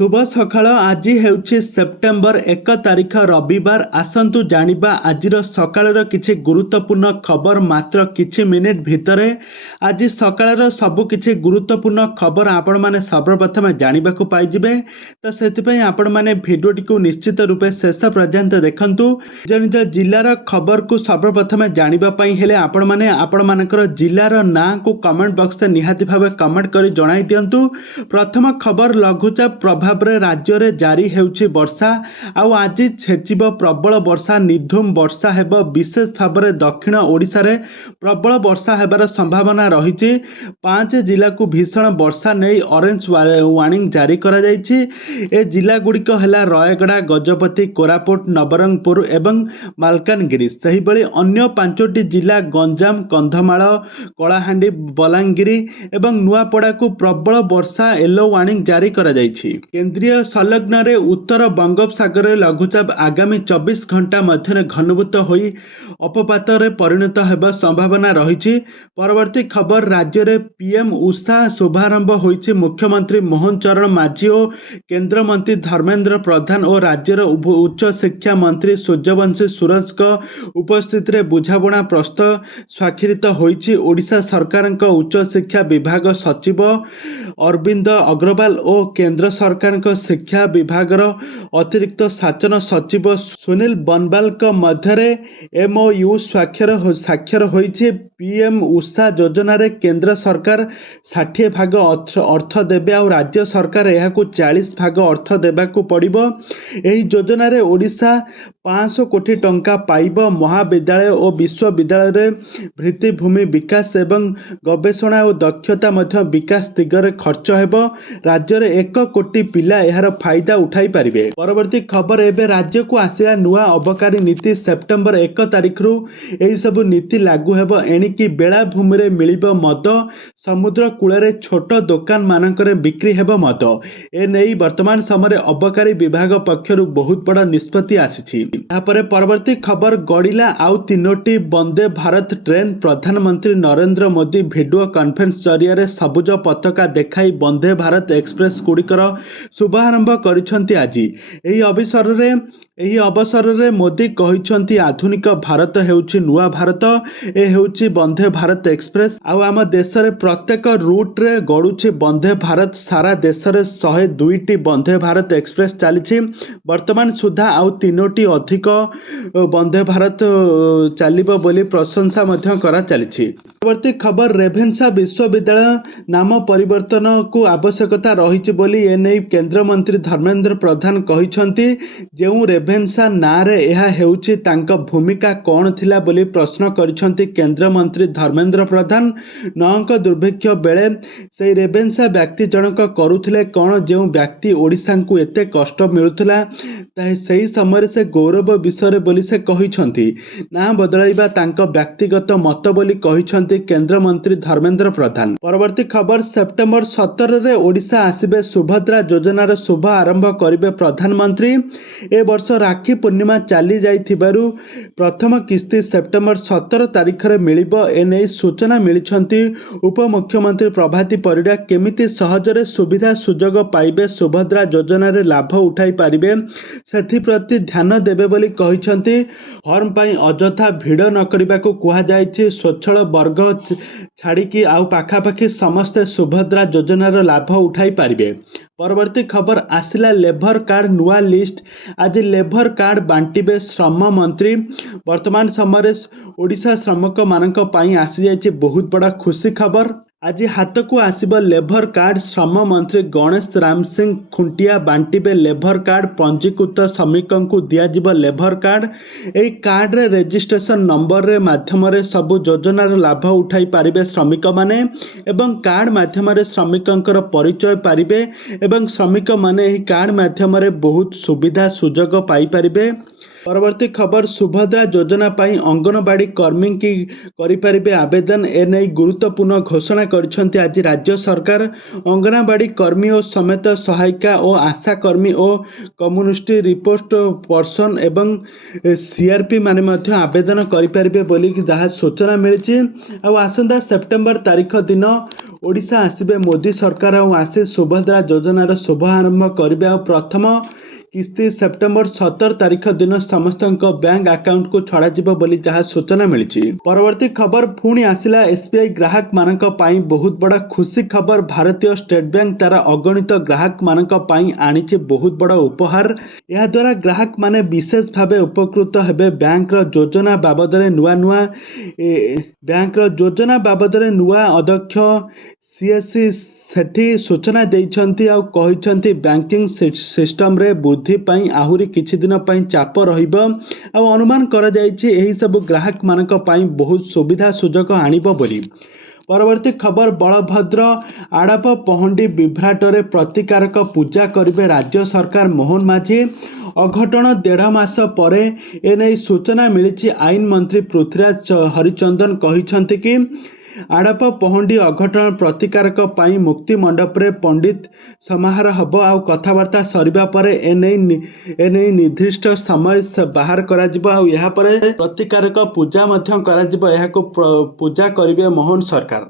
शुभ सकाळ आज हेउछि सेप्टेम्बर 1 तारिख रविवार। आसंतु जानिबा आजिर सकाळर किछि गुरुत्वपूर्ण खबर मात्र किछि मिनिट भितरे। आज सकाळर सबु किछि गुरुत्वपूर्ण खबर आपण माने सर्वप्रथम जानिबाकु पाइजिबे, तो सेतिपई आपण माने भिडियोटी को निश्चित रूपे शेष पर्यंत देखंतु। निज निज जिल्लार खबर को सर्वप्रथम जानिबा पई हेले आपण माने आपण मानकर जिल्लार नाम को कमेंट बॉक्स में निहाती भाबे कमेंट करी जणाई दियंतु। प्रथम खबर लघुचाप प्रभाव रे राज्य रे जारी हेउछि वर्षा। आउ आज छेचिब प्रबल वर्षा, निधुम वर्षा हेब। विशेष भाव में दक्षिण ओडिशा रे प्रबल वर्षा हेबार संभावना रही। 5 जिला को भीषण वर्षा नहीं ऑरेंज वार्निंग जारी करा जायछि। ए जिला गुड़िक है रायगड़ा, गजपति, कोरापुट, नवरंगपुर एवं मालकानगिरी। सही बेले अन्य 5टी जिला गंजाम, कंधमाल, कलाहांडी, बलांगीर एवं नुआपड़ा को प्रबल वर्षा येलो वार्निंग जारी करा जायछि। केंद्रीय संलग्न रे उत्तर बंगोपसागर रे लघुचाप आगामी 24 घंटा मध्य घनीभूत होई अपपात रे परिणत हेबा संभावना रही। परवर्ती खबर राज्य रे पीएम उषा शुभारंभ होईछि। मुख्यमंत्री मोहन चरण माझी और केंद्र मंत्री धर्मेंद्र प्रधान और राज्यर उच्च शिक्षा मंत्री सूर्यवंशी सूरज को उपस्थित रे बुझाबणा प्रस्ताव स्वाक्षरित होईछि। ओडिशा सरकार उच्च शिक्षा विभाग सचिव अरविंद अग्रवाल और केंद्र सरकार शिक्षा विभाग अतिरिक्त शासन सचिव सुनील बनवाल मध्य एमओयू स्वाक्षर होईछि। पीएम उषा योजना रे केंद्र सरकार 60 भाग अर्थ देबे और राज्य सरकार यहाकू 40 भाग अर्थ देबाकू पड़िबो। एही योजना रे ओडिशा 500 कोटी टंका पाइब। महाविद्यालय और विश्वविद्यालय रे भित्तिभूमि विकास एवं गवेषणा और दक्षता मध्य विकास दिगरे खर्च हेबो। राज्य रे 1 कोटी पिला यार फायदा उठाई पारिबे। परवर्ती खबर एबे राज्य को आसिया नुआ अबकारी नीति। सेप्टेम्बर 1 तारिख रु एही सब नीति लागू हेबो। एणिकी बेलाभूमि रे मिलिबो मद, समुद्र कूल रे छोट दुकान मानकरे बिक्री हेबो मद। ए नेई वर्तमान समय अबकारी विभाग पक्षरु बहुत बड़ निष्पत्ति आसीछि। तापरे परवर्ती खबर गड़िला आउ 3टी वंदे भारत ट्रेन। प्रधानमंत्री नरेंद्र मोदी वीडियो कॉन्फ्रेंस जरिया सबुज पताका देखाई वंदे भारत एक्सप्रेस गुड़िकर शुभारंभ करिसेंती। आज एही अवसर रे मोदी कहिसेंती आधुनिक भारत हेउछि नुआ भारत। ए हेउछि वंदे भारत एक्सप्रेस। आउ आम देश रे प्रत्येक रूट रे गड़ुछि वंदे भारत। सारा देश रे 102टी वंदे भारत एक्सप्रेस चलीछि। वर्तमान सुधा आउ 3टी अधिक वंदे भारत चलिबो बोली प्रशंसा मध्य करा चलीछि। परवर्ती खबर रेभेन्सा विश्वविद्यालय नाम परिवर्तन को आवश्यकता रही बोली एने केंद्र मंत्री धर्मेंद्र प्रधान कहिसेंती। जेउ रेभेन्सा ना रे एहा हेउछि तांका भूमिका कौन थिला बोली प्रश्न करिसेंती केंद्र मंत्री धर्मेंद्र प्रधान। नौक दुर्भिक्ष बेले से रेभेन्सा व्यक्ति जनक करुथिले कौन, जेउ व्यक्ति ओडिशा को एते कष्ट मिलुथिला सही समय से गौरव विषय बोली से कहिसेंती। ना बदलाइबा तांका व्यक्तिगत मत बोली कहिसेंती केंद्र मंत्री धर्मेंद्र प्रधान। परवर्ती खबर सेप्टेम्बर 17 रे ओडिशा आसिबे सुभद्रा योजनार शुभ आरंभ करिबे प्रधानमंत्री। ए वर्ष राखी पूर्णिमा चली जाइथिबारु प्रथम किस्ती सेप्टेम्बर 17 तारिख रे मिलिबो। एने सूचना मिलिछंती उपमुख्यमंत्री प्रभाती परिडा। केमिति सहजरे सुविधा सुजोग पाइबे, सुभद्रा योजना रे लाभ उठाई पारिबे सेथिप्रति ध्यान देबे बोली कहिसेंती। फॉर्म पाई अजथा भिड़ न करिबाकू कुहा जायछि। स्वच्छल वर्ग छाड़िकी आउ पाखापाखि समस्ते सुभद्रा योजनार लाभ उठाई पारिबे। परवर्ती खबर आसिला लेबर कार्ड नुआ लिस्ट। आज लेबर कार्ड बांटिबे श्रम मंत्री। वर्तमान समय ओडिशा श्रमिक मानक पाई आसी जायछि बहुत बड़ा खुशी खबर। आज हाथ को आसिब लेबर कार्ड। श्रम मंत्री गणेश राम सिंह खुंटिया बांटिबे लेबर कार्ड। पंजीकृत श्रमिक को दियाजिब लेबर कार्ड। एई कार्ड रे रजिस्ट्रेशन नंबर रे माध्यम रे सबु योजनार लाभ उठाई पारिबे श्रमिक माने एवं कार्ड माध्यम रे श्रमिकंकर परिचय पारिबे एवं श्रमिक माने एही कार्ड माध्यम रे बहुत सुविधा सुजोग पाई पारिबे। परवर्ती खबर सुभद्रा योजना पाई अंगनवाड़ी कर्मी की करिपारिबे आवेदन एने गुरुत्वपूर्ण घोषणा करिसेंति आज राज्य सरकार। अंगनवाड़ी कर्मी और समेत सहायिका और आशा कर्मी और कम्युनिटी रिपोर्ट पर्सन एवं सीआरपी माने मध्य आवेदन करिपारिबे बोली जहाँ सूचना मिली। आसंता सेप्टेम्बर तारीख दिन ओडिशा आसिबे मोदी सरकार और आसी सुभद्रा योजनार शुभारंभ करिबे। प्रथम किस्ती सेप्टेम्बर 17 तारीख दिन समस्त बैंक अकाउंट को छड़ा जिवो बोली जहाँ सूचना मिली। परवर्ती खबर पुणी आसिला एसबीआई ग्राहक मानक पाई बहुत बड़ा खुशी खबर। भारतीय स्टेट बैंक तार अगणित ग्राहक मानक पाई आनिचे बहुत बड़ा उपहार। यह द्वारा ग्राहक माने विशेष भावे उपकृत हेबे। बैंक योजना बाबद नुआ अध्यक्ष सीएससी सेठी सूचना देइछंती आ कहिछंती बैंकिंग सिस्टम रे वृद्धि पाई आहुरी किछि दिन पाई चाप रहिबो। आ अनुमान करा जायछि एही सब ग्राहक मानक पाई बहुत सुविधा सुजोग आनिबो बोली। परवर्ती खबर बलभद्र आड़प पहंडी विभ्राटरे प्रतिकारक पूजा करिवे राज्य सरकार। मोहन माझी अघटन 1.5 मास परे एने सूचना मिली। आईन मंत्री पृथ्वीराज हरिचंदन कहिछंती कि आड़प पहंडी अघटन प्रतिकारक पाई मुक्ति मंडप रे पंडित समारोह हब आ कथबार्ता सरिबा परे एने निर्दिष्ट समय बाहर करा जिवो आ यहा परे प्रतिकारक पूजा मध्य करा जिवो। एहाको पूजा करिवे मोहन सरकार।